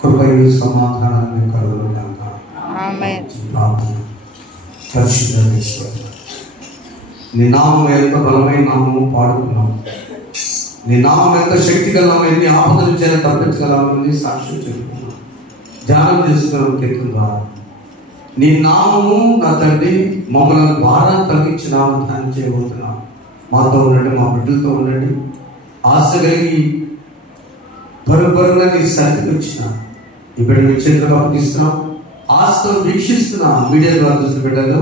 కృపయు సమాధానాన్ని కలుగునుగాక. ఆమేన్. నీ నామం ఎంత బలమైన నామము పాడుకున్నాము. నీ నామం ఎంత శక్తి గలమో, ఎన్ని ఆపదలు చేత తప్పించగలమని సాక్ష్యం చెప్తున్నాం. ధ్యానం చేస్తున్నాం కీర్తన ద్వారా. నీ నామము నా తండ్రి మమ్మల్ని భారం తగ్గించినాము. ధ్యానం చేయబోతున్నాం. మాతో ఉండండి, మా బిడ్డలతో ఉండండి. ఆశ కలిగి బరుబరుగా నీ సన్నిధికి వచ్చిన ఈ బిడ్డ మీ చేతులకు అప్పగిస్తున్నాం. ఆశతో వీక్షిస్తున్నా మీడియా ద్వారా చూసిన బిడ్డలు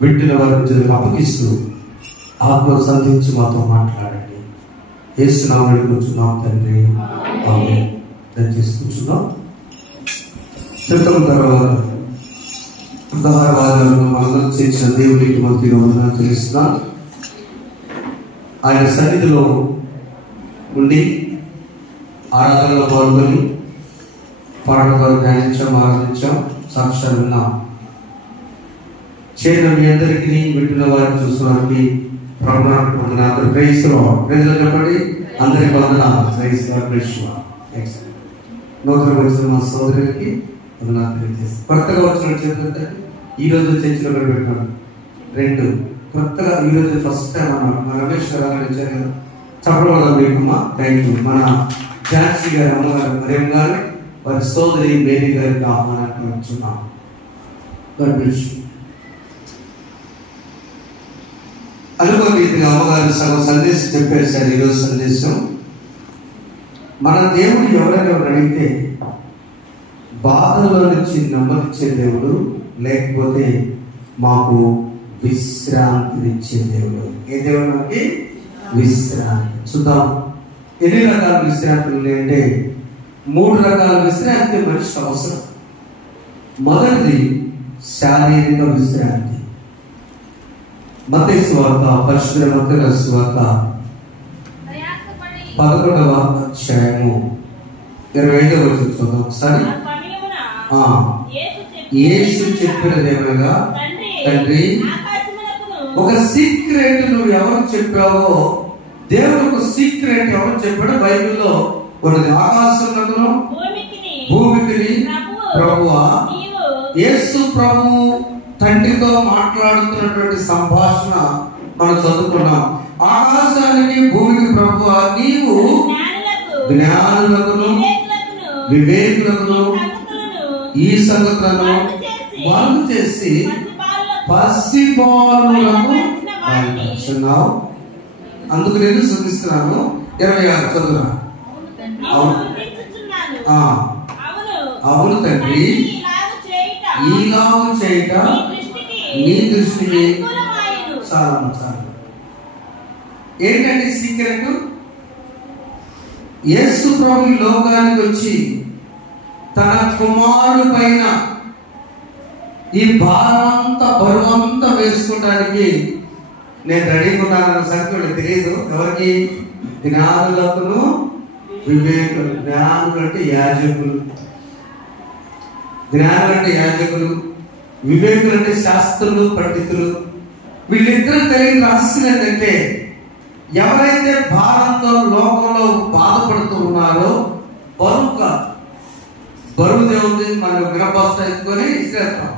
వింటున్న వారి చేతులకు అప్పగిస్తూ ఆత్మ సంధించి మాతో మాట్లాడండి. యేసునామములో కూర్చున్నాం తండ్రి. ఆమేన్. దయచేసి కూర్చున్నాం. క్రితం తర్వాత మనందరం చేసిన దేవునికి మంత్రిగా ఉందని తెలుస్తున్నాం. ఆయన సన్నిధిలో ఉండి ఆరాధనలో పాల్గొని పాటల ద్వారా ధ్యానించాం, ఆరాధించాం, సాక్ష్యాలు విన్నాం. చేరిన మీ అందరికీ, వింటున్న వారిని చూస్తున్నవారికి ప్రభుత్వం ప్రైజ్లో చెప్పండి. అందరికీ వందనాలు. Praise God bless you. నూతనంగా వచ్చిన మా సోదరులకి వందనాలు తెలియజేస్తాను. కొత్తగా వచ్చిన చేతులంటే ఈ రోజు చర్చిలో పెట్టాను. 2 కొత్తగా ఈ రోజు ఫస్ట్ టైం అన్నమాట. మా రమేష్ గారు వచ్చారు కదా, చెప్పడం మీకమ్మా. Thank you. మన ఝాన్సీ గారి అమ్మగారు మరియం గారు, వారి సోదరి మేరీ గారికి ఆహ్వానాన్ని వచ్చున్నాం. అనుకోని రీతిగా అమ్మగారు సగం సందేశం చెప్పేశారు. ఈరోజు సందేశం మన దేవుడు ఎవరైనా అడిగితే బాధలో నుంచి నెమ్మదిచ్చే దేవుడు, లేకపోతే మాకు విశ్రాంతినిచ్చే దేవుడు. ఏ దేవుడు మనకి విశ్రాంతి. చూద్దాం ఎన్ని రకాల విశ్రాంతులు ఉన్నాయంటే 3 రకాల విశ్రాంతి మనిషికి అవసరం. మొదటిది శారీరక విశ్రాంతి. మత్తయి సువార్త, పరిశుద్ధ మత్తయి రాసిన సువార్త 11వ అధ్యాయము 25వ వచనం చూద్దాం ఒకసారి. యేసు చెప్పినదేమనగా, తండ్రి ఒక సీక్రెట్ నువ్వు ఎవరు చెప్పావో, దేవుడు ఒక సీక్రెట్ ఎవరు చెప్పాడో బైబిల్లో ఉన్నది. ఆకాశమునకును భూమికిని ప్రభువా, యేసు ప్రభు తండ్రితో మాట్లాడుతున్నటువంటి సంభాషణ మనం చదువుకున్నాం. ఆకాశానికి భూమికి ప్రభువా, నీవు జ్ఞానులకును వివేకులకును ఈ సంగతులను వాళ్ళు చేసి పసిబాలులకు బయలుపరుచున్నావు. అందుకు నేను శ్రమిస్తున్నాను. 26 చదువురా. అవును తండ్రి, ఈలాగు చేయట నీ దృష్టికి చాలా చాలా. ఏంటంటే సీక్రెట్? యేసు ప్రభు లోకానికి వచ్చి తన కుమారుడు పైన ఈ భారమంతా బరువంతా వేసుకోవడానికి నేను రెడీగా ఉన్నానన్న సంఖ్యలో తెలియదు ఎవరికి? జ్ఞానులకును వివేకులు. జ్ఞానులు అంటే యాజకులు, జ్ఞానులు అంటే యాజకులు, వివేకులు అంటే శాస్త్రులు, పండితులు. వీళ్ళిద్దరూ తెలియని రహస్యం ఏంటంటే ఎవరైతే భారంతో లోకంలో బాధపడుతూ ఉన్నారో బరువు దేవుడి మనం వినబస్తా ఎత్తుకొని ఇస్తాం.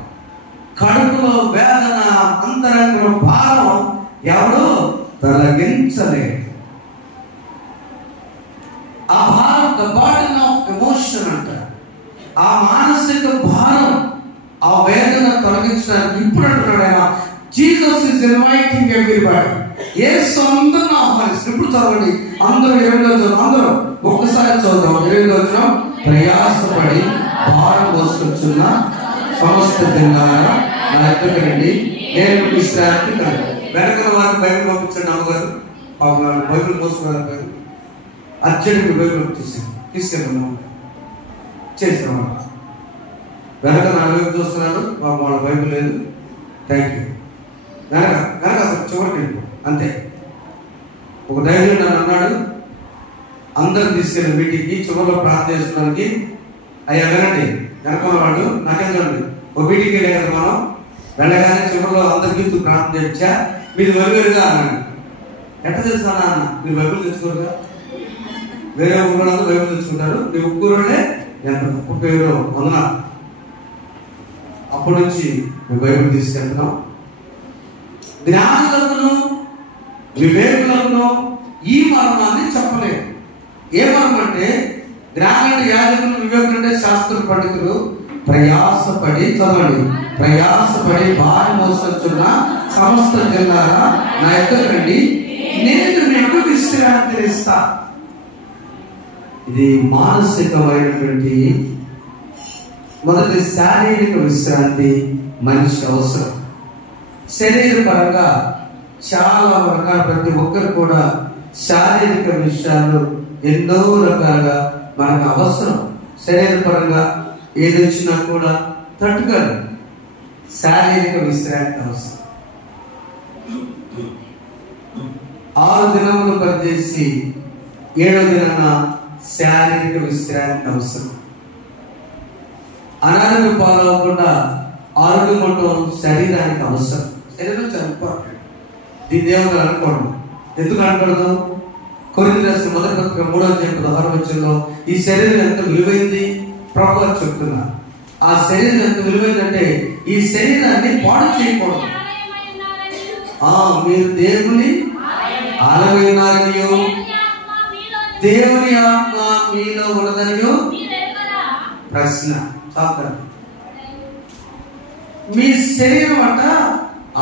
కడుపులో వేదన, అంతరంగంలో భారం ఎవరు తొలగించలేదు. ఆ భారం ద బర్డెన్ ఆఫ్ ఎమోషన్ అంటారు. ఆ మానసిక భారం, ఆ వేదన తొలగించడానికి ఇప్పుడు అంటున్నాడు ఆయన, జీసస్ ఇస్ ఇన్వైటింగ్ ఎవ్రీబడీ. యేసు అందరిని ఆహ్వానిస్తాడు. ఇప్పుడు చదవండి అందరూ 20వ వచనం, అందరూ ఒక్కసారి చదువుదాం. 20వ వచనం, ప్రయాసపడి భారం మోసుకొచ్చున్న సమస్త జనులారా నా దగ్గరికి రండి, నేను విశ్రాంతి కలుగుతాను. వెనకల వారికి బైబిల్ పంపించండి. అమ్మగారు బైబిల్ మోసుకున్నారు, అర్జెంట్ బైబిల్ తీసుకెళ్ళాము చేసాము. వెనక నా వైపు చూస్తున్నాడు, వాళ్ళ బైబిల్ లేదు. Thank you. వెనక అసలు చూడండి అంతే. ఒక ధైర్యం నన్ను అన్నాడు, అందరు తీసుకెళ్ళి మీటింగ్కి చివరిలో ప్రార్థన చేసుకోవడానికి. అయ్యా వినండి, వెనకున్న వాళ్ళు నాకేం చూడండి, ఒక మీటింగ్కి వెళ్ళే కదా మనం, వెళ్ళగానే చివరిలో అందరికీ ప్రార్థన చేయించా, మీరు వెలువెరుగా అన్నాడు. ఎట్లా తెలుసా అన్న, మీరు బైబిల్ తెచ్చుకోరుగా, వేరే ఊళ్ళో బైబిల్ తెచ్చుకుంటారు, మీ ఊళ్ళోనే ఎంత గొప్ప పేరు వందనా. అప్పటి నుంచి మేము బైబిల్ తీసుకెళ్తున్నాం. జ్ఞానులకును వివేకులకును ఈ మర్మాన్ని చెప్పలేదు. ఏ మర్మం అంటే జ్ఞానులు, యాజకులు, వివేకులు అంటే శాస్త్ర పండితులు ప్రయాసపడి, చదవండి, ప్రయాసపడి భారం మోసుకొచ్చున్న సమస్త జనులారా నా దగ్గరికి రండి, నేను మీకు విశ్రాంతి ఇస్తా. ఇది మానసికమైనటువంటి మొదటి శారీరక విశ్రాంతి మనిషి అవసరం. శరీరపరంగా చాలా రకాల ప్రతి ఒక్కరు కూడా శారీరక విషయాలు ఎన్నో రకాలుగా మనకు అవసరం. శరీరపరంగా ఏది వచ్చినా కూడా తట్టుకోరు. శారీరక విశ్రాంతి అవసరం. 6 దినములు పనిచేసి 7వ దినాన శారీరక విశ్రాంతి అవసరం. అనారోగ్య పాలవకుండా ఆరోగ్యం ఉండటం శరీరానికి అవసరం. శరీరం చాలా ఇంపార్టెంట్. దీని దేవుడు అనుకోండి. ఎందుకు అనకూడదు? కొరింథీయులకు రాసిన మొదటి పత్రిక 3వ అధ్యాయం 16వ వచనంలో ఈ శరీరం ఎంత విలువైంది ప్రభువు గారు చెప్తున్నారు. ఆ శరీరం ఎంత విలువైందంటే ఈ శరీరాన్ని పాడు చేయకూడదు. మీరు దేవుని ఆలయమైనారనియో, దేవుని ఆత్మ మీలో ఉన్నదనియో. ప్రశ్న చాలు. మీ శరీరం అంట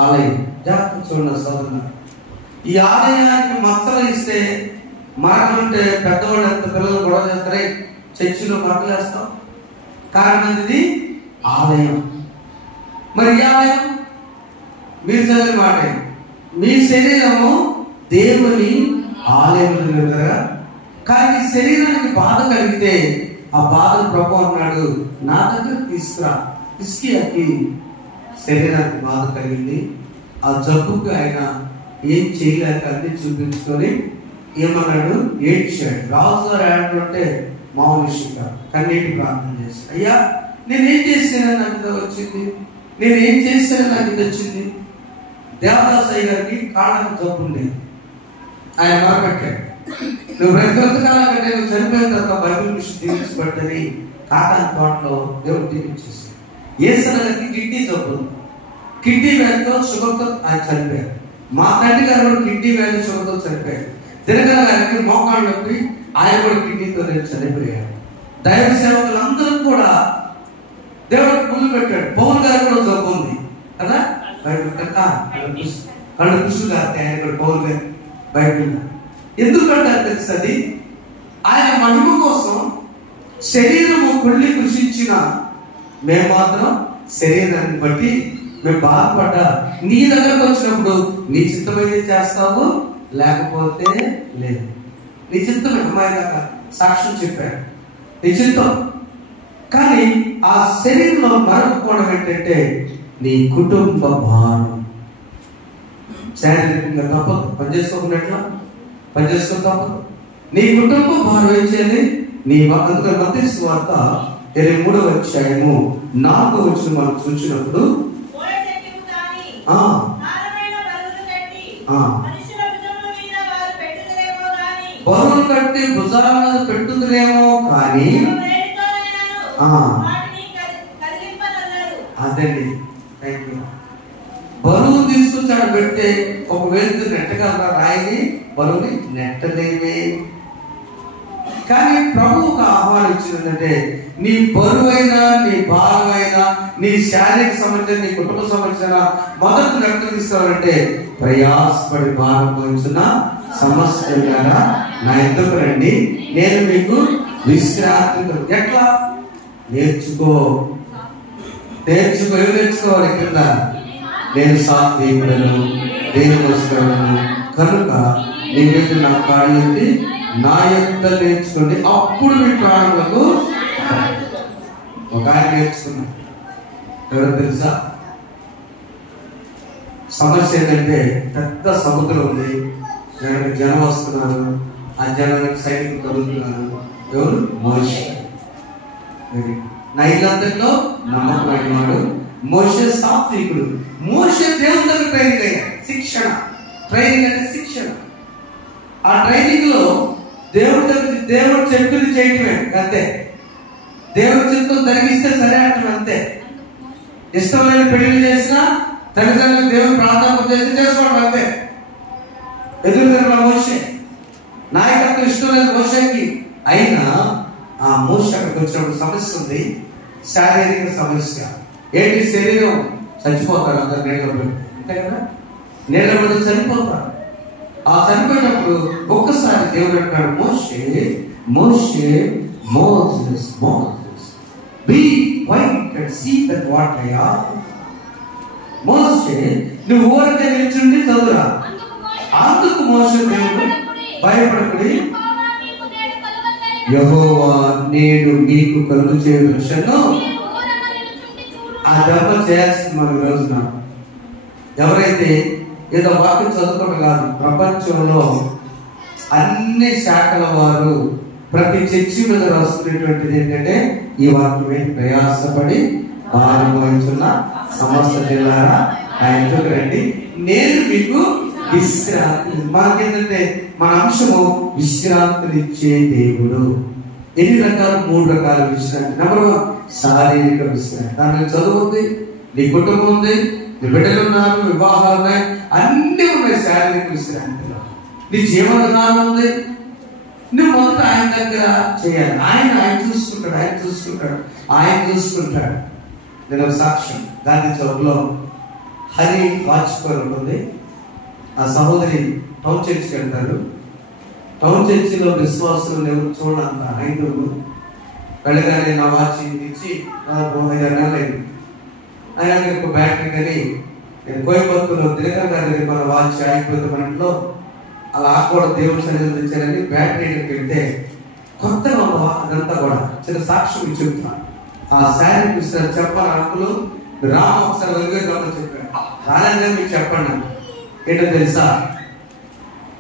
ఆలయం. జాగ్రత్త చూడండి సోదరులు, ఈ ఆలయానికి మచ్చలు ఇస్తే మరకంటే పెద్దవాళ్ళు ఎంత పిల్లలు గొడవ చేస్తారే, చర్చిలో మరకలు వేస్తాం. కారణం ఇది ఆలయం. మరి ఈ ఆలయం మీరు చదివిన మాట, మీ శరీరము దేవుని ఆలయంలో కదా. కానీ శరీరానికి బాధ కలిగితే ఆ బాధను ప్రభు అన్నాడు, నా దగ్గర తీసుకురా. ఇస్కియాకి శరీరానికి బాధ కలిగింది. ఆ జబ్బుకి ఆయన ఏం చేయలేక అన్ని చూపించుకొని ఏమన్నాడు, ఏడ్చాడు. రాజుగారు ఏడంటే మామూలు విషయం కాదు. కన్నీటి ప్రార్థన చేసి, అయ్యా నేనేం చేశానని నాకు ఇది వచ్చింది, నేనేం చేశానని నాకు ఇది వచ్చింది. దేవదాసయ్య గారికి కాళ్ళకు జబ్బు ఉండేది. ఆయన మొరపెట్టాడు, నువ్వు బ్రతికాలం కంటే నువ్వు చనిపోయిన తర్వాత బైబిల్ మిషన్ దీవించబడ్డని కాకాని తోటలో దేవుడు దీవించేసి. ఏసనకి కిడ్నీ జబ్బు, కిడ్నీ వ్యాధితో షుగర్తో ఆయన చనిపోయారు. మా తండ్రి గారు కూడా కిడ్నీ వ్యాధి షుగర్తో చనిపోయారు. దినగల గారికి మోకాళ్ళు నొప్పి, ఆయన కూడా కిడ్నీతో చనిపోయారు. దైవ సేవకులందరూ కూడా దేవుడికి ముందు పెట్టాడు. పౌల్ గారు కూడా జబ్బు ఉంది కదా, బైబిల్ కళ్ళు కృష్ణుడు గారు ఆయన కూడా పౌల్ గారు బైబిల్. ఎందుకంటే తెలుస్తుంది, ఆయన మహిమ కోసం శరీరము కుళ్ళి కృషించిన మేము మాత్రం శరీరాన్ని బట్టి మేము బాధపడ్డా నీ దగ్గరకు వచ్చినప్పుడు నీ చిత్తమైతే చేస్తావు, లేకపోతే లేదు. నీ చిత్తమే. అమ్మాయి దాకా సాక్ష్యం చెప్పారు, నీ చిత్తం. కానీ ఆ శరీరంలో మరొక కోణం ఏంటంటే నీ కుటుంబ భారం. శారీరకంగా తప్పదు, పనిచేసుకోకున్నట్లా పనిచేసుకో తప్పదు. నీ కుటుంబ భారం ఏం చేయాలి? నీ అందుకని మత్తయి సువార్త 23వ అధ్యాయము 4వ వచనం మనం చూసినప్పుడు బరువులు కట్టి భుజాల మీద పెట్టుదురేమో కానీ అదండి. Thank you. బరువు తీసుకొచ్చాడు పెడితే ఒక వేలు నెట్టగలరా? రాయిని బరువుని నెట్టలేవే. కానీ ప్రభు ఒక ఆహ్వానం ఇచ్చిందంటే నీ బరువైనా, నీ భారమైనా, నీ శారీరక సమస్య, నీ కుటుంబ సమస్య మొదటి నెట్టలు తీసుకోవాలంటే ప్రయాసపడి భారం వహించిన సమస్య ద్వారా నా ఎందుకు రండి, నేను మీకు విశ్రాంతి. ఎట్లా నేర్చుకో? ఏం నేర్చుకోవాలి? కింద నేను సాత్వికుడను, దేనికోసము కనుక నీ మీద నా కాళ్ళకి నా యొక్క నేర్చుకోండి, అప్పుడు మీ ప్రాణులకు. ఒక ఆయన నేర్చుకున్నా, ఎవరో తెలుసా? సమస్య ఏంటంటే పెద్ద సముద్రం ఉంది, జనం వస్తున్నారు, ఆ జనానికి సైనికులు కలుగుతున్నారు. ఎవరు? మోషే. నైలంతలో నమ్మకమైన వాడు మోషే సాత్వికుడు. మోషే దేవుని దగ్గర ట్రైనింగ్ అయ్యాడు. శిక్షణ, ట్రైనింగ్ అంటే శిక్షణ. ఆ ట్రైనింగ్ లో దేవుడు చెప్పింది చేయటమే అంతే. దేవుడి చిత్తం జరిగిస్తే సరే అంటారు అంతే. ఇష్టమైన పెళ్లి చేసినా తల్లిదండ్రులకు దేవుడు ప్రార్థన చేసి చేసుకోవడం అంతే. ఎదురు మోషే నాయకత్వం ఇష్టం లేదు మోషేకి. అయినా ఆ మోషే అక్కడికి వచ్చినప్పుడు సమస్య ఉంది, శారీరక సమస్య. ఏంటి? శరీరం చచ్చిపోతాడు అందరు నీళ్ళబడి, అంతే కదా? నీళ్ళబడి చనిపోతాడు. ఆ చనిపోయినప్పుడు ఒక్కసారి దేవుడు అంటాడు, Moshe Moshe Moses Moses be white and see that what I are. Moshe నువ్వు ఊరికే నిల్చుండి చదువురా. అందుకు మోషే దేవుడు భయపడకుడి, యెహోవా నేడు మీకు కలుగు చేయు రక్షణను. ఆ దెబ్బ చేయాల్సింది మన రోజున. ఎవరైతే ఏదో వాక్యం చదువుకోవడం కాదు, ప్రపంచంలో అన్ని శాఖల వారు ప్రతి చర్చి మీద రాసుకునేటువంటిది ఏంటంటే ఈ వాక్యమే. ప్రయాసపడి భారం వహించున్న సమస్త జిల్లారా ఆయనతో రండి, నేను మీకు విశ్రాంతి. మనకేంటంటే మన అంశము విశ్రాంతినిచ్చే దేవుడు. ఎన్ని రకాలు? 3 రకాల విశ్రాంతి. నెంబర్ 1 శారీరక విశ్రాంతి. దాని చదువు ఉంది, నీ కుటుంబం ఉంది, నీ బిడ్డలు ఉన్నారు, వివాహాలు ఉన్నాయి, అన్ని ఉన్నాయి శారీరక విశ్రాంతిలో. నీ జీవన విధానం ఉంది. నువ్వు మొదట ఆయన దగ్గర చేయాలి. ఆయన చూసుకుంటాడు. నేను ఒక సాక్ష్యం. గాంధీ చౌక్లో హరి వాజ్పేయి ఉంటుంది. ఆ సహోదరి టౌన్ చర్చికి వెళ్తారు. టౌన్ చర్చిలో విశ్వాసులు ఎవరు చూడంత హైందవులు. వెళ్ళగానే నా వాచ్ ఇచ్చి 5-6 నెలలు అయింది. ఆయన ఒక బ్యాటరీ కానీ నేను కోయంబత్తూరులో దినకర్ గారి దగ్గర మన వాచ్ ఆగిపోతే మన ఇంట్లో అలా ఆకూడదు, దేవుడి సన్నిధిలో తెచ్చారని బ్యాటరీ వెళ్తే కొత్తగా అదంతా కూడా చిన్న సాక్ష్యం చెప్తాను. ఆ శారీ చెప్పాలి అంకులు రామ ఒకసారి వెలుగుగా చెప్పాను. రాలేదని మీకు చెప్పండి. ఏంటో తెలుసా?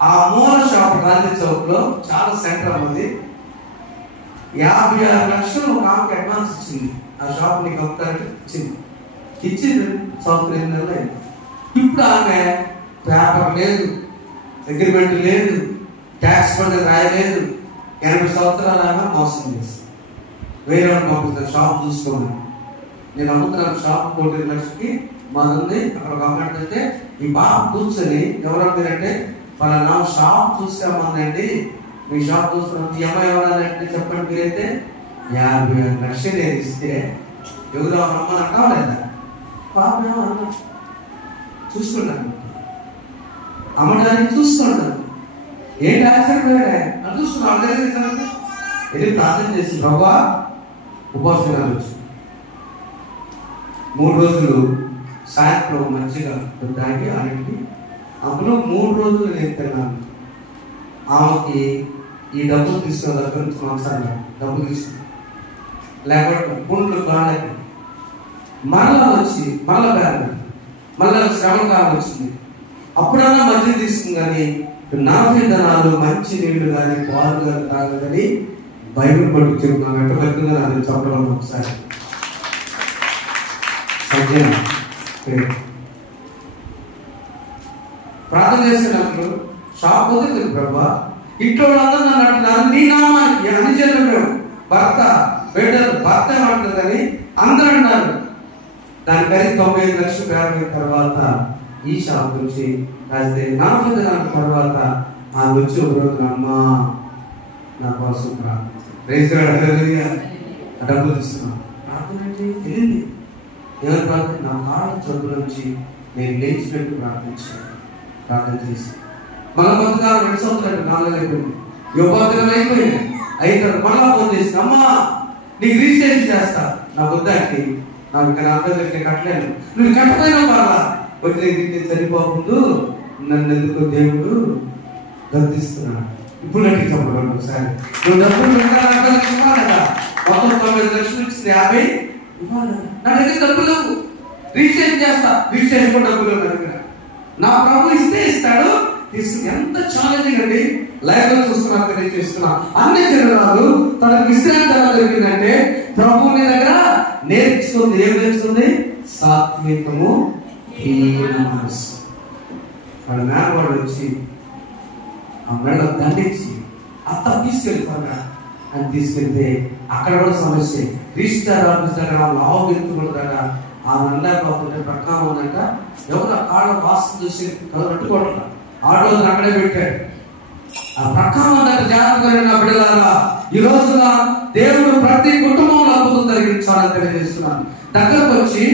ఆ మూల షాప్ గాంధీ చౌక్ లో చాలా సెంటర్ ఉంది. 56 లక్షలు ఒక ఆమెకి అడ్వాన్స్ ఇచ్చింది. ఆ షాప్ నీకు అమ్ముతారంటే ఇచ్చింది. సంవత్సరం 8 నెలలు అయింది. ఇప్పుడు ఆమె పేపర్ లేదు, అగ్రిమెంట్ లేదు, ట్యాక్స్ పడి రాయలేదు. 80 సంవత్సరాలు ఆమె మోసం చేస్తుంది. వేరే వాళ్ళు పంపిస్తారు షాప్ చూసుకోండి. నేను అమ్ముతున్నాను షాప్ 1.5 లక్షలకి మాది. అక్కడ ఒక అమ్మాయి అంటే ఈ బాబు కూర్చొని ఎవరో మీరంటే పలానా షాప్ చూసామండి, మీ షాప్ చూస్తున్నాం, ఈ అమ్మాయి ఎవరంటే చెప్పండి మీరైతే 50 లక్షలు నేను ఇస్తే ఎవరు అమ్మని అంటావా లేదా? బాబు ఏమన్నా చూసుకున్నాను, అమ్మడానికి చూసుకున్నాను. ఏంటి ఆశ్చర్యపోయాడే అని చూసుకున్నాను. అర్థం ఇది ప్రార్థన చేసి ప్రభా ఉపవాసం 3 రోజులు సాయంత్రం మంచిగా తాగి ఆయనకి అందులో 3 రోజులు నేను తిన్నాను. ఆమెకి ఈ డబ్బులు తీసుకున్న దగ్గర నుంచి మాంసాన్ని డబ్బులు తీసుకుని లేకపోతే పుండ్లు కాళ్ళకి మరలా వచ్చి మళ్ళా బ్యాగ్ మళ్ళా శ్రమకాలం వచ్చింది. అప్పుడన్నా మధ్య తీసుకుని కానీ 40 దినాలు మంచి నీళ్లు కానీ పాలు కానీ తాగదని బైబిల్ పట్టుకు చెప్తున్నాను. ఎట్ట పెద్దగా నాకు చెప్పడం ఒకసారి ప్రార్థన చేసినప్పుడు షాప్ పోతే ప్రభా ఇంట్లో వాళ్ళందరూ నన్ను అంటున్నారు నీ నామానికి అన్ని చేతులు భర్త బిడ్డలు భర్త ఏమంటుందని అందరూ అన్నారు. దాని ఖరీదు 95 లక్షలు పెరిగిన తర్వాత ఈ షాప్ నుంచి రాస్తే 40 దినాల తర్వాత ఆమె వచ్చి ఒక రోజు అమ్మా నా కోసం డబ్బులు తీసుకున్నాను. ప్రార్థన అంటే తెలియదు ఎవరు ప్రార్థన నా కాళ్ళ చదువు నుంచి నేను లేచినట్టు ప్రార్థన చేసి మన బతుకాలు 2 సంవత్సరాలు 4 అయిపోయింది. యువపాత్రలు అయిపోయింది. అయితే మళ్ళా ఫోన్ చేసి అమ్మా నీకు రిజిస్ట్రేషన్ చేస్తా నా బుద్ధానికి నాకు ఇక్కడ అందరికీ కట్టలేను నువ్వు కట్టపోయినా పర్లా వచ్చి సరిపోకుండా నన్ను ఎందుకు దేవుడు గర్దిస్తున్నాడు. ఇప్పుడు నటికి చెప్పడం ఒకసారి నువ్వు డబ్బులు ఇవ్వాలదా మొత్తం 9 లక్షలు ఇచ్చింది 50 ఇవ్వాలదా నా దగ్గర డబ్బులు రిజిస్ట్రేషన్ చేస్తా రిజిస్ట్రేషన్ కూడా డబ్బులు నా దగ్గర నా ప్రభు ఇస్తే ఇస్తాడు తీసుకుని. ఎంత ఛాలెంజింగ్ అండి. లైవ్ లో చూస్తున్నా తెలియజేస్తున్నా అన్ని జనాలు తనకు విశ్రాంతి ఎలా దొరికిందంటే ప్రభువుని దగ్గర నేర్చుకుంది. ఏం నేర్చుకుంది? సాత్వికము హీన మనస్సు. వాళ్ళ మేనవాడు వచ్చి ఆ మెడ దండించి అత్త తీసుకెళ్తాను అని తీసుకెళ్తే అక్కడ కూడా సమస్య. రిజిస్టర్ ఆఫీస్ దగ్గర లావు ఎత్తుకుంటారా ఆ నల్లకపోతుంటే ప్రక్కన ఉందంట. ఎవరు ఆ కాళ్ళ వాసన చూసి కట్టుకోవట్ల ఆటోలు అక్కడే పెట్టాడు. ఆ ప్రక్కన ఉందంట. జాగ్రత్తగా నా బిడ్డలారా ఈ రోజున దేవుడు ప్రతి కుటుంబంలో అద్భుతం జరిగించాలని తెలియజేస్తున్నాను. దగ్గరకు వచ్చి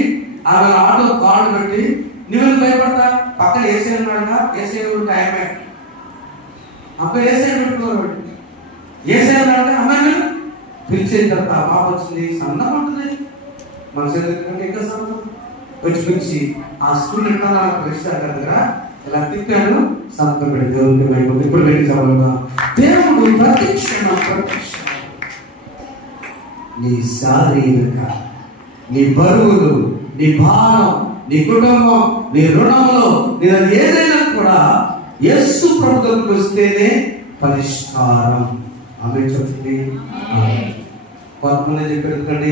ఆమె ఆటో కాళ్ళు పెట్టి నువ్వు భయపడతా పక్కన ఏసీ ఉన్నాడుగా ఏసీ టైమే అబ్బాయి ఏసీ పెట్టుకోవాలి ఏసీ అన్నాడు అమ్మాయి పిలిచేది తర్వాత పాప వచ్చింది సన్నం ఉంటుంది మన చేతి ఇంకా సన్నం వచ్చి పిలిచి ఆ స్టూడెంట్ రిజిస్టర్ దగ్గర ఇలా తిప్పాను సంతకం పెట్టి దేవుడికి ఇప్పుడు పెట్టి చదవగా దేవుడు ప్రతిక్షణం నీ శారీరక నీ బరువులు నీ భారం నీ కుటుంబం నీ రుణంలో నీ ఏదైనా కూడా యేసు ప్రభువుకు వస్తేనే పరిష్కారం. ఆమె చెప్తుంది కొంతమంది చెప్పారు ఎందుకంటే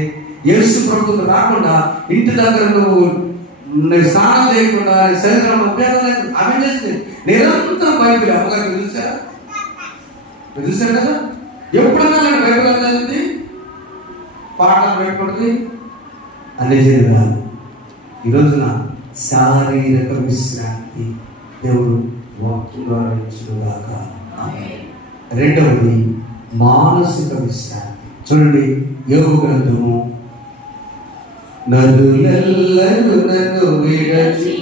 యేసు ప్రభువుకు రాకుండా ఇంటి దగ్గర నువ్వు స్నానం చేయకుండా శరీరం ఉపయోగం లేదు. ఆమె చేస్తే నిరంతరం బైబిల్ అమ్మగారు చూసారు కదా. ఎప్పుడన్నా నేను బైబిల్ అనేది పాటలు పెట్టుకుంటుంది అనే చేయాలి. ఈ రోజున శారీరక విశ్రాంతి దేవుడు వాక్యం ద్వారా ఇచ్చుగాక. రెండవది మానసిక విశ్రాంతి. చూడండి యోబు గ్రంథము నదులెల్లరూ నన్ను విడచి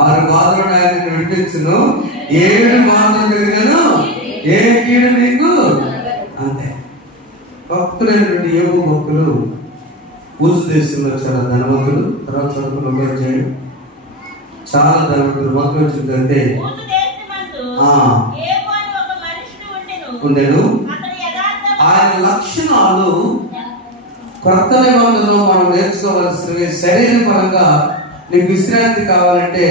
ఆరు బాధలు ఆయన విడిపించును 7 బాధలు కలిగినను ఏ కీడు నీకు అంతే. భక్తులైనటువంటి యోగు భక్తులు ఊజు దేశంలో చాలా ధనవంతులు. తర్వాత చదువుకున్న చేయడం చాలా ధనవంతులు. మొత్తం వచ్చిందంటే ఉండేను. ఆయన లక్షణాలు కొత్త నిబంధనలో మనం నేర్చుకోవాల్సినవి. శరీరపరంగా నీకు విశ్రాంతి కావాలంటే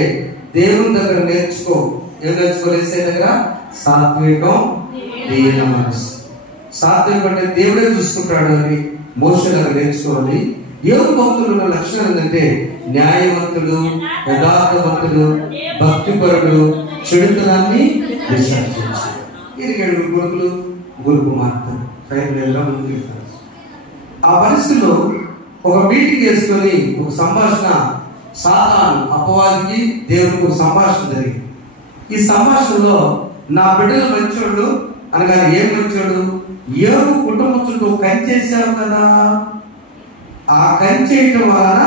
దేవుని దగ్గర నేర్చుకో. ఏం నేర్చుకోలేసే దగ్గర సాత్వికం, దీన మనసు. సాత్వికం అంటే దేవుడే చూసుకుంటాడు అని మోషే దగ్గర నేర్చుకోవాలి. యోగు భక్తులు ఉన్న లక్షణం ఏంటంటే న్యాయవంతుడు, యథార్థవంతుడు, భక్తిపరుడు, చెడుతనాన్ని విసర్జించాడు. ఇది 7 కొడుకులు, గురు కుమార్తెలు. ఆ పరిస్థితిలో ఒక మీటింగ్ చేసుకొని ఒక సంభాషణ, సాతాను అపవాదికి దేవుడికి ఒక సంభాషణ జరిగింది. ఈ సంభాషణలో నా బిడ్డలు మంచోడు అనగా ఏం మంచోడు, యోగు కుటుంబం చుట్టూ కంచేసావు కదా, ఆ కంచేయటం వలన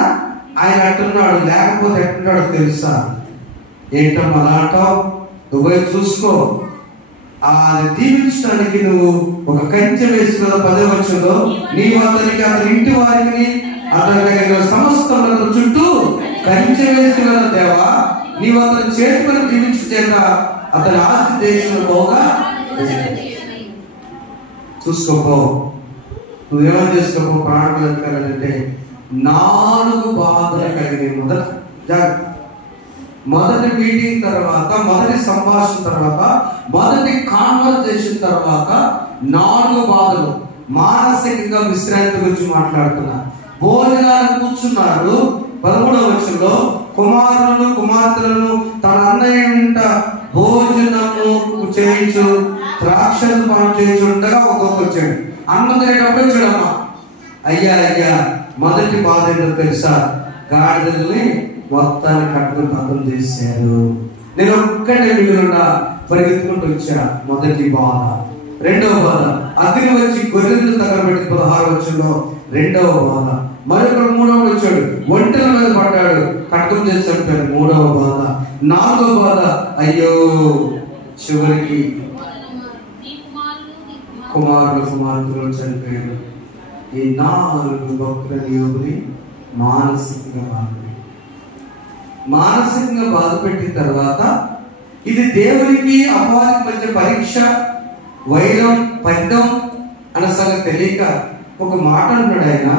ఆయన అంటున్నాడు, లేకపోతే ఎట్టున్నాడు తెలుసా? ఏంటమ్మా అలా అంటావు? నువ్వు చూసుకో, అది దీవించడానికి నువ్వు ఒక కంచె వేసుకున్న 10వ వచనంలో నీవు అతనికి, అతని ఇంటి వారికి, అతని సమస్త చుట్టూ కంచె వేసుకున్న దేవా, నీవు అతని చేతులను దీవించు చేత అతని ఆస్తి దేశంలో పోగా చూసుకోపో. నువ్వేమని చేసుకోపో. ప్రాణాలు ఎదగాలంటే 4 బాధలు కలిగిన మొదటి మీటింగ్ తర్వాత, మొదటి సంభాషణ తర్వాత, మొదటి కాన్వర్సేషన్ తర్వాత 4 బాధలు. మానసికంగా విశ్రాంతి గురించి మాట్లాడుతున్నారు. భోజనాలు కూర్చున్నారు. 13వ వచనంలో కుమారులను కుమార్తెలను తన అన్నయ్యంట భోజనము చేయించు, ద్రాక్షను పానం చేయించుండగా ఒక్కొక్క వచ్చాడు. అన్నం తినేటప్పుడు వచ్చాడమ్మా. అయ్యా అయ్యా, మొదటి బాధ ఏంటో తెలుసా? గాడిదల్ని మొత్తాన్ని కట్టుకుని పతం చేశారు. నేను ఒక్కడే మిగిలిన పరిగెత్తుకుంటూ వచ్చా. మొదటి బాధ. రెండవ బాధ, అగ్ని వచ్చి గొర్రెలను తగలబెట్టి 16వ వచనంలో రెండవ బాధ. మరొక 3వ వచ్చాడు, ఒంటెల మీద పడ్డాడు, కట్టుకుని చేసి చంపాడు. 3వ బాధ. 4వ బాధ, అయ్యో చివరికి కుమారులు కుమార్తెలు చనిపోయాడు. ఈ 4 భక్తుల యోగుని మానసికంగా బాధపెట్టిన తర్వాత, ఇది దేవునికి అపవాదికి మధ్య పరీక్ష, వైరం, పందెం అన్న సంగతి తెలియక ఒక మాట అంటున్నాడు ఆయన.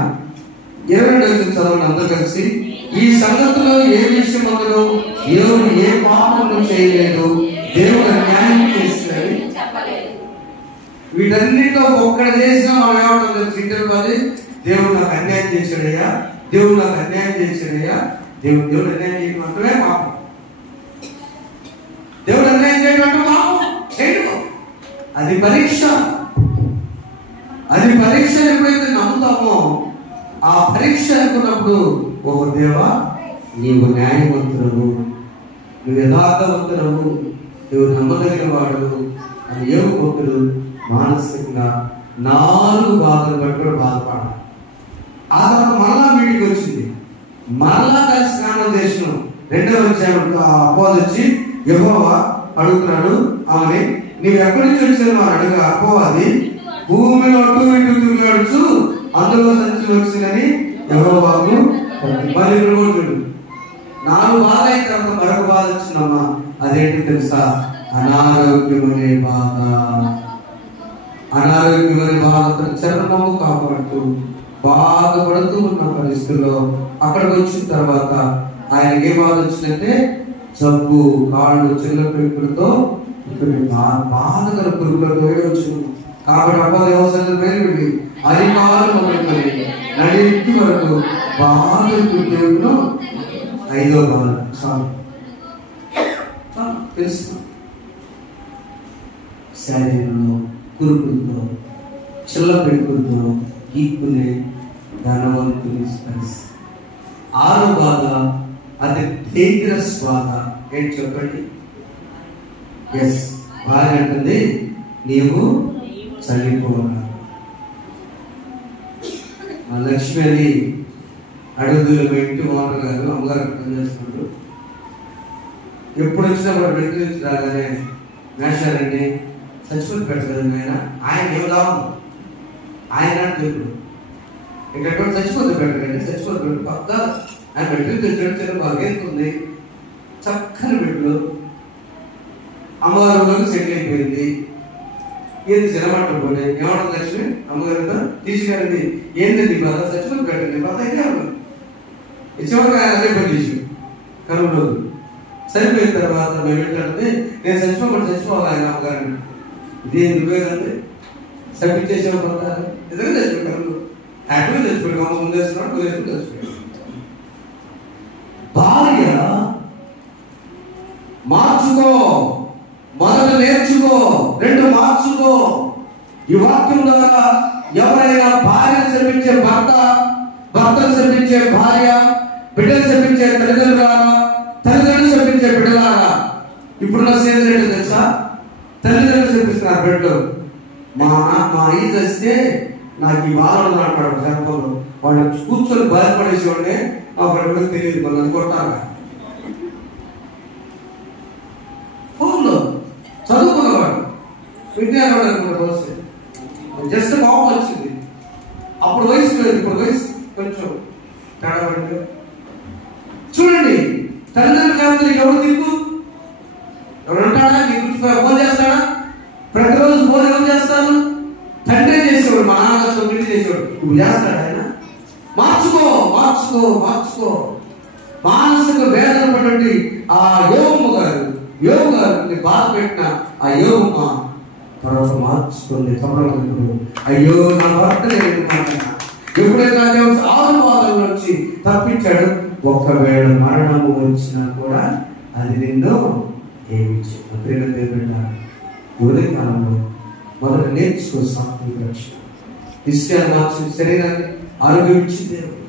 22 చదవండి అందరూ కలిసి. ఈ సంగతిలో ఏ విషయం అందులో దేవుడు ఏ పాపము చేయలేదు, దేవుడు అన్యాయం చేస్తాడు. వీటన్నిటిలో ఒక్కటి చేసినా మనం ఏమంటాం? చింతలు పది, దేవుడు నాకు అన్యాయం చేశాడయ్యా, దేవుడు నాకు అన్యాయం చేశాడయ్యా. దేవుడు అన్యాయం చేయడం అంటమే పాపం. దేవుడు అన్యాయం చేయడం అంటే పాపం చేయడం. అది పరీక్ష. అది పరీక్ష ఎప్పుడైతే నమ్ముతామో, ఆ పరీక్ష అనుకున్నప్పుడు, ఓ దేవా నీవు న్యాయవంతుడు, నువ్వు యథార్థవంతుడు, నువ్వు నమ్మదగిన వాడు అని యోగు భక్తుడు మానసికంగా 4 బాధలు బట్టి కూడా బాధపడాలి. ఆ తర్వాత మరలా మీటింగ్ వచ్చింది. మరలా కలిసి స్నానం చేసిన 2వ అధ్యాయంలో అపవాది వచ్చి యెహోవా అడుగుతున్నాడు ఆమె, నీవు ఎక్కడి నుంచి వచ్చావు అని అడుగు. అపవాది, భూమిలో అటు ఇటు తిరిగాడుచు అందులో సంచి వచ్చిందని యెహోవాకు. మరి 4 బాధ అయిన తర్వాత మరొక బాధ వచ్చిందమ్మా. అదేంటి తెలుసా? అనారోగ్యమనే బాధ. అనారోగ్యమనే బాధ చర్మము కాపాడుతూ బాధపడుతూ ఉన్న పరిస్థితుల్లో అక్కడికి వచ్చిన తర్వాత ఆయనకి ఏ బాధ వచ్చిందంటే జబ్బు, కాళ్ళు, చిన్న పెంపులతో బాధగల పురుగులతో వచ్చింది. కాబట్టి అబ్బాయి వ్యవసాయం పెరిగి అది కాలు మొదలుకొని నడిపి వరకు బాధలు. 5వ బాధ చాలు తెలుసు. శరీరంలో కురుకులతో, చిల్ల పెంకులతో గీక్కునే ధనవంతుని పరిస్థితి. 6వ బాధ, అది డేంజరస్ బాధ. ఏంటి చెప్పండి? ఎస్, భార్య అంటుంది నీవు చనిపోవాలి. మా లక్ష్మి అని అడుగుదల ఇంటి ఓనర్ గారు అమ్మగారు పనిచేస్తున్నారు. ఎప్పుడు వచ్చినా కూడా వెంట నుంచి రాగానే మేషాలండి చచ్చిపోతే పెట్టలేదు ఆయన ఏం లాభం, ఆయన దేవుడు ఇక్కడ చచ్చిపోతే పెట్టండి, చచ్చిపోతే పెట్టు పక్క ఆయన పెట్టు తెచ్చాడు. బాగేస్తుంది, చక్కని బిడ్డలు, అమ్మగారు సెటిల్ అయిపోయింది. ఏది జనమంటూ పోయి ఏమంటుంది లక్ష్మి అమ్మగారు తీసుకెళ్ళండి, ఏంటండి బాధ, చచ్చిపోతే పెట్టండి బాధ అయితే ఇచ్చేవాడు. ఆయన అదే పని చేసి కరువులో సరిపోయిన తర్వాత మేము ఏంటంటే నేను చచ్చిపోవాలి ఆయన అమ్మగారిని, ఇదే నువ్వే కంటే చంపించేసేవాడు పోతారు నిజంగా చచ్చిపోయారు. హ్యాపీగా చచ్చిపోయాడు, అమ్మ ముందు వేస్తున్నాడు నువ్వు చచ్చిపోయాడు. భార్య మార్చుకో, మొదట నేర్చుకో, రెండు మార్చుకో. ఈ వాక్యం ద్వారా ఎవరైనా భార్యను శపించే భర్త, భర్తను శపించే భార్య, బిడ్డలు శపించే తల్లిదండ్రులారా, తల్లిదండ్రులు శపించే బిడ్డలారా. ఇప్పుడు నా సీజన్ ఏంటో తెలుసా? తల్లిదండ్రులు శపిస్తున్నారు బిడ్డలు. మా అయ్యి చేస్తే నాకు ఈ బాధలు అంటాడు గర్భంలో, వాళ్ళు కూర్చొని బాధపడేసేవాడిని అప్పుడు తెలియదు వాళ్ళు కొట్టాలి. ఫోన్లో చదువుకున్నవాడు విజ్ఞానం అనుకుంటే జస్ట్ కోపం వచ్చింది. అప్పుడు వయసు లేదు, ఇప్పుడు వయసు కొంచెం తేడా పడింది. చూడండి, తల్లిదండ్రులు ఎవరు దిక్కు? ఎవరు ఉంటాడా? నీకు ఫోన్ చేస్తాడా? ప్రతిరోజు ఫోన్ ఎవరు చేస్తాను? తండ్రి చేసేవాడు, మా నాన్న తొమ్మిది చేసేవాడు, ఇప్పుడు చేస్తాడు ఆయన. మార్చుకో మార్చుకో మార్చుకో. మానసిక వేదన పడి ఆ యోగమ్మ గారు బాధ పెట్టిన ఆ యోగమ్మ తర్వాత మార్చుకుంది. తమ్ముడు అయ్యో నా భర్త ఎప్పుడైనా 6 వారాల నుంచి తప్పించాడు, ఒకవేళ మరణము వచ్చినా కూడా అది నిన్ను ఏమి ఉదయ కాలంలో మొదట నేర్చుకో. సాత్విక రక్షణ ఇస్రాయేలు మార్చిన శరీరాన్ని ఆరోగ్యం ఇచ్చింది దేవుడు,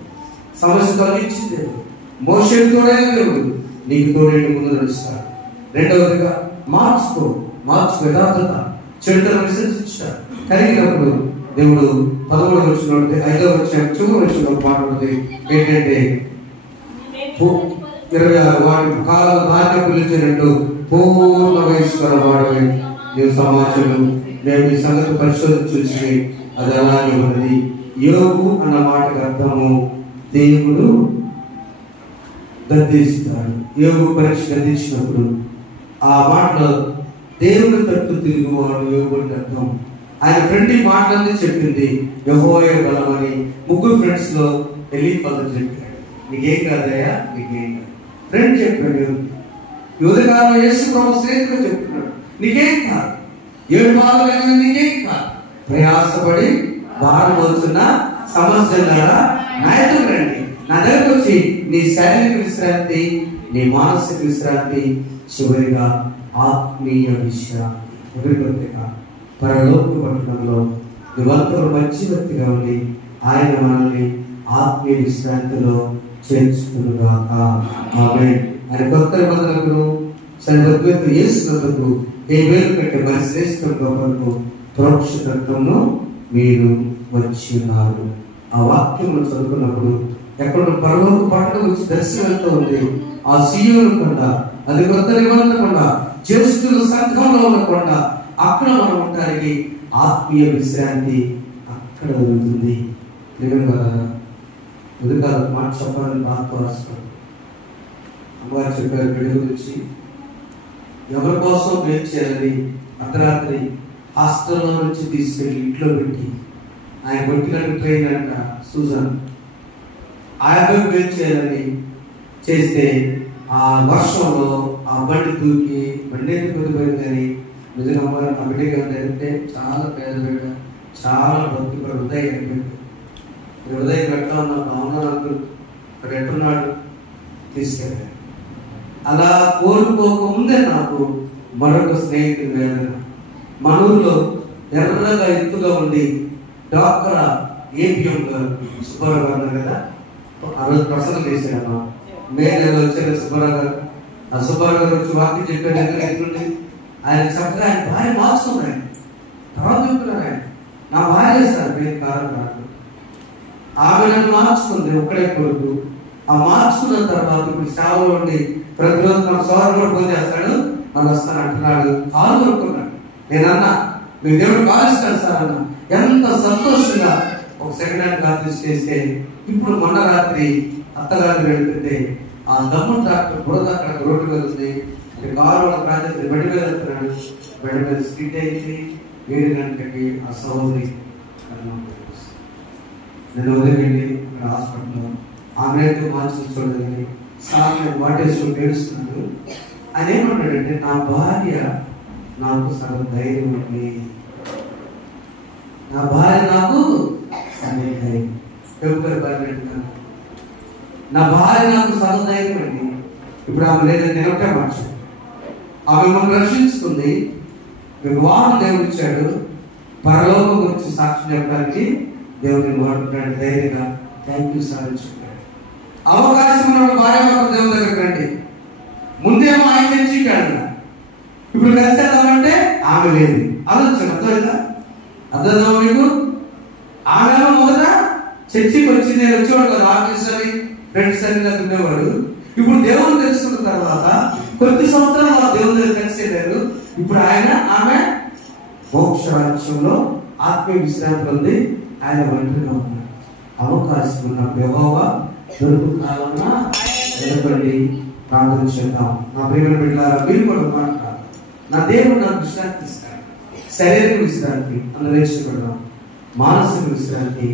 సమస్య తొలగించింది దేవుడు, మోషేకు తోడైన దేవుడు నీకు తోడైన ముందు నడుస్తాడు. రెండవదిగా మార్చుకో యథార్థత, చెడుతను విసర్జించాడు. కలిగినప్పుడు దేవుడు 13వ వచనం 5వ వచనం చివరి వచనంలో మాట్లాడుతుంది ఏంటంటే 26 వాడి కాలం దాన్ని పిలిచినట్టు పూర్ణ వయసు గల వాడవై నీవు సమాజంలో నేను ఈ సంగతి పరిశోధన చూసి అది అలాగే ఉన్నది. యోగు అన్న మాటకు అర్థము దేవుడు గద్దిస్తాడు. యోగు పరీక్ష గద్దించినప్పుడు ఆ మాటలో దేవుడు తట్టు తిరుగువాడు యోగు అర్థం. ఆయన ఫ్రెండ్ ఈ మాటలన్నీ చెప్పింది యెహోవా బలమని. 3 ఫ్రెండ్స్ లో ఎలీఫజు చెప్పాడు, నీకేం కాదయ్యా, నీకేం కాదు. ఫ్రెండ్ చెప్పాడు, యోధకాలం యేసు ప్రభు స్నేహితుడు చెప్తున్నాడు, నీకేం కాదు, 7 బాధలు నీకేం కాదు, ప్రయాసపడి భారం మోస్తున్న సమస్యలారా నా ఎదురు రండి, నా దగ్గరకు వచ్చి నీ శారీరక విశ్రాంతి, నీ మానసిక విశ్రాంతి, చివరిగా ఆత్మీయ విశ్రాంతి. పరలోక పట్టణంలో నివంతరు మంచి వ్యక్తిగా ఉండి ఆయన మనల్ని ఆత్మీయ విశ్రాంతిలో చేర్చుకునుగాక. ఆమేన్. ఆయన కొత్త నిబంధనకు సరిహద్దు యేసునకు ఏ వేలు కంటే మరి శ్రేష్ఠంగా వరకు ప్రోక్షతత్వంలో మీరు వచ్చి ఉన్నారు. ఆ వాక్యం చదువుకున్నప్పుడు ఎక్కడ పరలోక పట్టణం వచ్చి దర్శనంతో ఉంది. ఆ సీయోను కొండ, అది కొత్త నిబంధన కొండ, జ్యేష్ఠుల సంఘంలో ఉన్న కొండ, అక్కడ మనం ఉండడానికి ఆత్మీయ విశ్రాంతి అక్కడ దొరుకుతుంది. ఉదయకాల మాట చెప్పాలని బాధపడాల్సిన అమ్మగారు చెప్పారు బిడ్డ గురించి. ఎవరి కోసం వెయిట్ చేయాలని అర్ధరాత్రి హాస్టల్లో నుంచి తీసుకెళ్ళి ఇంట్లో పెట్టి ఆయన కొట్టినట్టు ట్రైన్ అంట సూజన్ ఆయన వెయిట్ చేయాలని చేస్తే ఆ వర్షంలో ఆ బండి తూకి బండి పోయింది. కానీ నిజంగా ఆ బిడ్డకి అంటే చాలా పేద బిడ్డ, చాలా భక్తి హృదయ బిడ్డ. హృదయం పెట్టా ఉన్న బాగున్నాను అంకుల్ ఇక్కడ ఎట్టున్నాడు తీసుకెళ్ళాడు. అలా కోరుకోకముందే నాకు మరొక స్నేహితుడు వేదన. మన ఊళ్ళో ఎర్రగా ఎత్తుగా ఉండి డాక్టర్ ఏపీఎం గారు సుబ్బారావు గారు ఉన్నారు కదా, ఆ రోజు ప్రసంగం చేశాడమ్మా. మే నెలలో వచ్చారు సుబ్బారావు గారు. ఆ సుబ్బారావు గారు వచ్చి వాక్యం చెప్పాడు, ఎందుకు ఎత్తుండి ఆయన చక్కగా ఆయన భార్య మార్చుకున్నాడు. తర్వాత చెప్తున్నారు ఆయన నా భార్య చేస్తారు నేను కారణం కాదు. ఆమె నన్ను మార్చుకుంది ఒక్కడే కొడుకు. ఆ మార్చుకున్న తర్వాత ఇప్పుడు సేవలో ఉండి ప్రతిరోజు మన సోదరు కూడా ఫోన్ చేస్తాడు, మనం వస్తాను అంటున్నాడు. కాలు కొనుక్కున్నాడు. నేను అన్నా మీరు దేవుడు కాలుస్తాడు సార్ అన్న. ఎంత సంతోషంగా ఒక సెకండ్ హ్యాండ్ కార్ తీసుకేస్తే ఇప్పుడు మొన్న రాత్రి అత్తగారికి వెళ్తుంటే ఆ దమ్ము ట్రాక్టర్ బురద అక్కడ రోడ్డు మీద ఉంది. కారు వాళ్ళ ప్రాజెక్ట్ బెడ్ మీద వెళ్తున్నాడు. బెడ్ మీద స్కిడ్ అయింది. 7 గంటలకి ఆ సహోదరి నేను వదిలిండి అక్కడ హాస్పిటల్లో ఆమెతో మార్చి చూడదని సార్ నేను వాటేసుకొని ఏడుస్తున్నాడు. ఆయన ఏమంటాడంటే నా భార్య నాకు సగం ధైర్యం ఉంది, నా భార్య నాకు సగం ధైర్యం. ఎవరి భార్య అంటున్నాను, నా భార్య నాకు సగం ధైర్యం అండి. ఇప్పుడు ఆమె లేదని నేను ఒకటే మార్చాను. ఆమె మిమ్మల్ని రక్షించుకుంది, మీకు వాహనం దేవుడు ఇచ్చాడు, పరలోకం గురించి సాక్షి చెప్పడానికి దేవుడిని వాడుతున్నాడు ధైర్యంగా. థ్యాంక్ యూ సార్ అని చెప్పాడు. అవకాశం ఉన్న భార్య మాకు దేవుని దగ్గర రండి. ముందేమో ఆయన తెచ్చిట్టాడు, ఇప్పుడు కలిసేద్దామంటే ఆమె లేదు. ఆలోచన అర్థమైందా? అర్థం మీకు? ఆమె మొదట చర్చికి వచ్చి నేను వచ్చేవాడు కదా, ఆఫీస్ అని ఫ్రెండ్స్ అని నాకు ఉండేవాడు. ఇప్పుడు దేవుని తెలుసుకున్న తర్వాత కొద్ది సంవత్సరాలు దేవుని దగ్గర కలిసేవారు. ఇప్పుడు ఆమె మోక్ష రాజ్యంలో ఆత్మీయ విశ్రాంతి ఉంది. ఆయన ఒంటరిగా ఉన్నాడు. అవకాశం ఉన్న యెహోవా దొరుకు కాలంలో నిలబడి ప్రార్థన చేద్దాం. నా ప్రియమైన బిడ్డలారా, మీరు కూడా మాట్లాడాలి. నా దేవుడు నాకు విశ్రాంతి ఇస్తాడు. శరీర విశ్రాంతి అనువేక్షపడదాం, మానసిక విశ్రాంతి,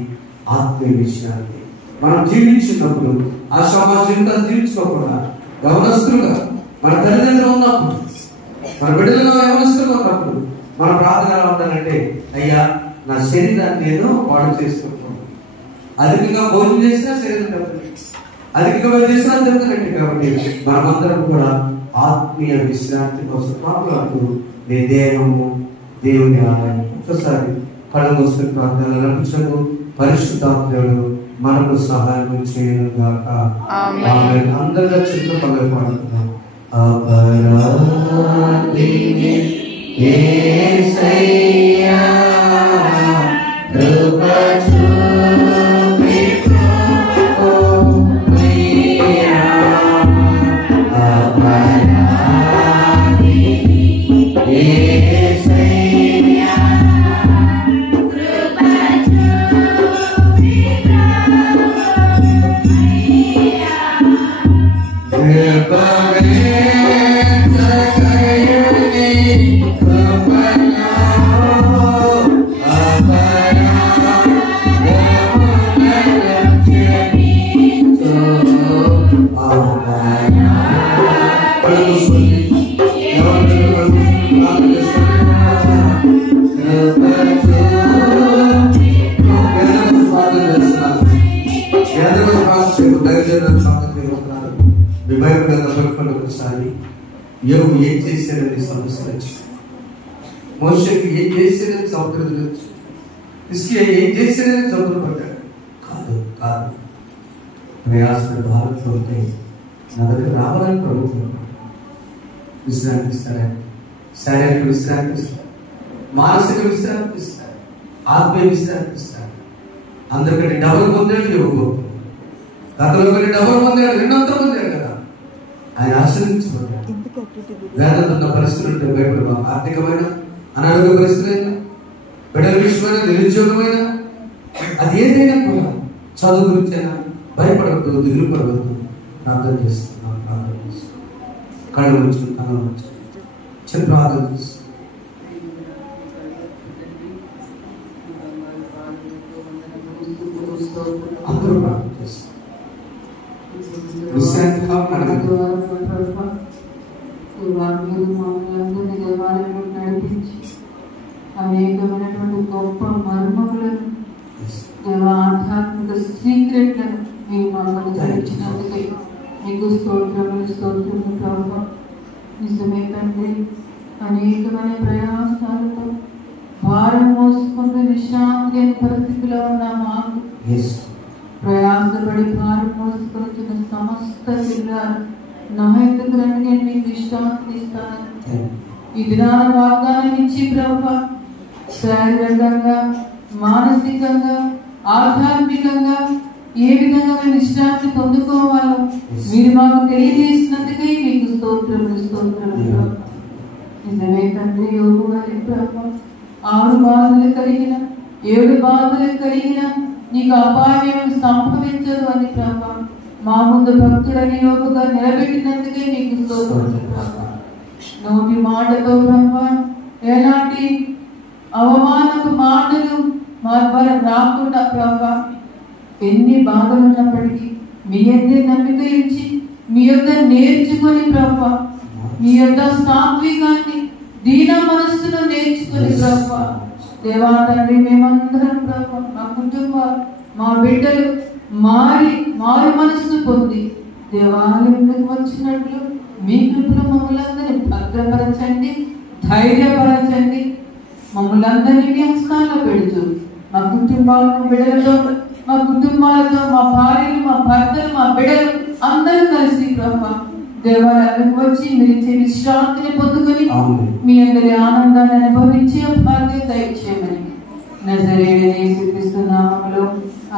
ఆత్మీయ విశ్రాంతి. మనం జీవించినప్పుడు ఆ సమాజ జీవితాన్ని జీవించుకోకుండా యవనస్తులుగా మన తల్లిదండ్రులు ఉన్నప్పుడు, మన బిడ్డలుగా యవనస్తులుగా ఉన్నప్పుడు మన ప్రార్థన ఎలా ఉండాలంటే, అయ్యా నా శరీరాన్ని నేను పాడు చేసుకుంటున్నాను. అధికంగా భోజనం చేసినా శరీరం దెబ్బతింటుంది, అధికంగా చేసినా దెబ్బతింటుంది. కాబట్టి మనమందరం కూడా ఆత్మీయ విశ్రాంతి కోసం మాట్లాడుతూ నీ దేహము దేవుని ఆలయం. ఒకసారి కళ్ళు మూసుకుని ప్రార్థన నడిపించదు. పరిశుద్ధాత్ముడు మనకు సహాయం చేయను గాక. ఆమేన్. అందరిగా చిన్న పల్లె పాడుతున్నాం. అపరాధిని యేసయ్యా కృప చూపి ప్రభువయ్యా. అపరాధిని యేసయ్యా కృప చూపి ప్రభువయ్యా. ఒకసారి యోగు ఏం చేశాడని సంస్కరించి, మోషేకి ఏం చేశాడని సంస్కరించి, హిజ్కియా ఏం చేశాడని చదువులు పడ్డాడు. కాదు కాదు, ప్రయాస భారత్లో ఉంటే నా దగ్గర రావాలని ప్రభుత్వం విశ్రాంతి ఇస్తాడు. శారీరక విశ్రాంతి ఇస్తాడు, మానసిక విశ్రాంతి ఇస్తాడు, ఆత్మీయ విశ్రాంతి ఇస్తాడు. అందరికంటే డబుల్ పొందాడు యోగు. గతంలో కంటే డబుల్ పొందాడు, 200 పొందాడు కదా. ఆయన ఆశ్రయించబడ్డాడు. వేదన పరిస్థితులు ఉంటే భయపడవా? ఆర్థికమైన అనారోగ్య పరిస్థితులైనా, బిడ్డల విషయమైన, నిరుద్యోగమైన, అది ఏదైనా కూడా, చదువు గురించైనా భయపడవద్దు, దిగులు పడవద్దు. ప్రార్థన చేస్తున్నాం, ప్రార్థన చేస్తున్నాం. కళ్ళు ఉంచుకుని కళ్ళు ఉంచుకుని చిన్న ప్రార్థన చేస్తున్నాం. అందరూ ప్రార్థన చేస్తాం. విశ్రాంతి కావాలంటే నడిపించి అనేకమైనటువంటి గొప్ప మర్మములను, ఆధ్యాత్మిక సీక్రెట్లను మీరు మాకు అనుగ్రహించినందుకే మీకు స్తోత్రములు స్తోత్రములు ప్రభువా. నిజమే తండ్రి, అనేకమైన ప్రయాసాలతో భారం మోసుకుంటూ విశ్రాంతి లేని పరిస్థితిలో ఉన్న మాకు ప్రయాసపడి భారం మోసుకొచ్చిన సమస్త జిల్లాలు నా ఎందుకు రండి, నేను మీకు విశ్రాంతి ఇస్తాను. ఈ దినాన వాగ్దానం ఇచ్చి ప్రభువా, శారీరకంగా, మానసికంగా, ఆధ్యాత్మికంగా ఏ విధంగా మేము విశ్రాంతి పొందుకోవాలో మీరు మాకు తెలియజేసినందుకే మీకు స్తోత్రములు స్తోత్రములు. నిజమే తండ్రి, యోగు గారి ప్రభువా 6 బాధలు కలిగిన 7 బాధలు కలిగిన నీకు అపాయం సంభవించదు అని ప్రభా మా ముందు భక్తుడని యోగుగా నిలబెట్టినందుకే నీకు స్తోత్రం ప్రభా. నోటి మాటతో ప్రభా ఎలాంటి అవమానపు మాటలు మా ద్వారా రాకుండా ప్రభా ఎన్ని బాధలు ఉన్నప్పటికీ మీ యొద్ద నమ్మిక ఇచ్చి మీ యొద్ద నేర్చుకొని ప్రభా మీ యొద్ద సాత్వికాన్ని దీన మనస్సును నేర్చుకొని ప్రభా దేవా తండ్రి మేమందరం ప్రభా మా కుటుంబాలు మా బిడ్డలు మారు మనస్సు పొంది దేవాలయంలోకి వచ్చినట్లు మీ కృపలో మమ్మల్ని భద్రపరచండి, ధైర్యపరచండి. మమ్మల్ని మీ హస్తాల్లో పెడుతూ మా కుటుంబాలను బిడ్డలతో మా కుటుంబాలతో మా భార్యలు మా భర్తలు మా బిడ్డలు అందరూ కలిసి ప్రభా దేవాలయానికి వచ్చి మీరు ఇచ్చే విశ్రాంతిని పొందుకొని మీ అందరి ఆనందాన్ని అనుభవించే భాగ్యం దయచేయమని నజరేయుడైన యేసుక్రీస్తు నామములో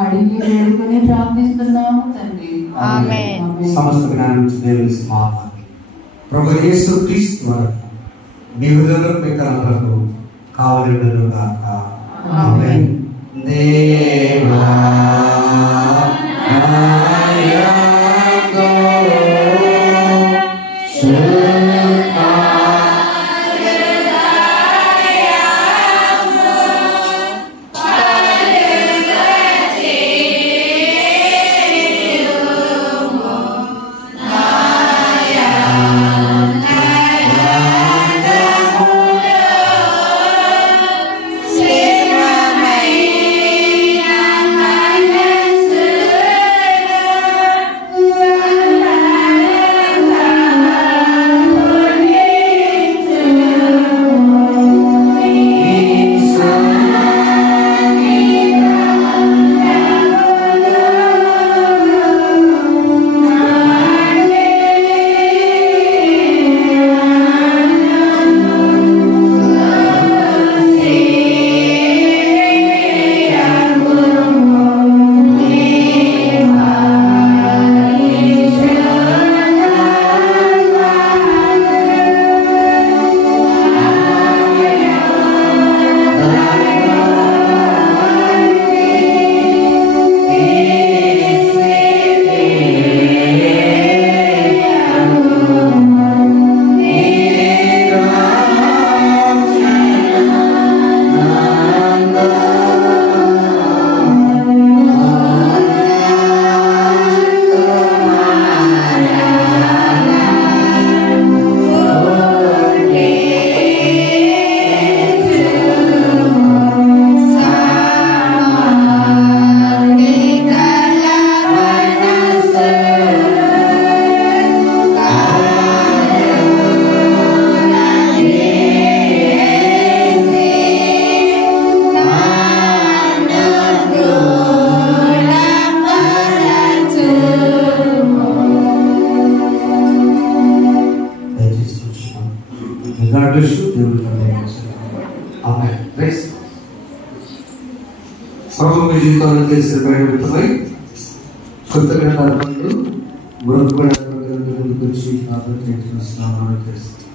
అడిగి వేడుకొని ప్రార్థిస్తున్నాము తండ్రి. ఆమేన్. సమస్త జ్ఞానం దేవుని సమాధానం ప్రభు యేసుక్రీస్తు ద్వారా మీ హృదయంలో మీ కలలకు కావలిను గాక. ఆమేన్. దేవా ప్రభు మీ జీవితంలో చేసిన బయటపై కృతజ్ఞత అర్పణలు గురించి ప్రార్థన చేస్తున్నాను.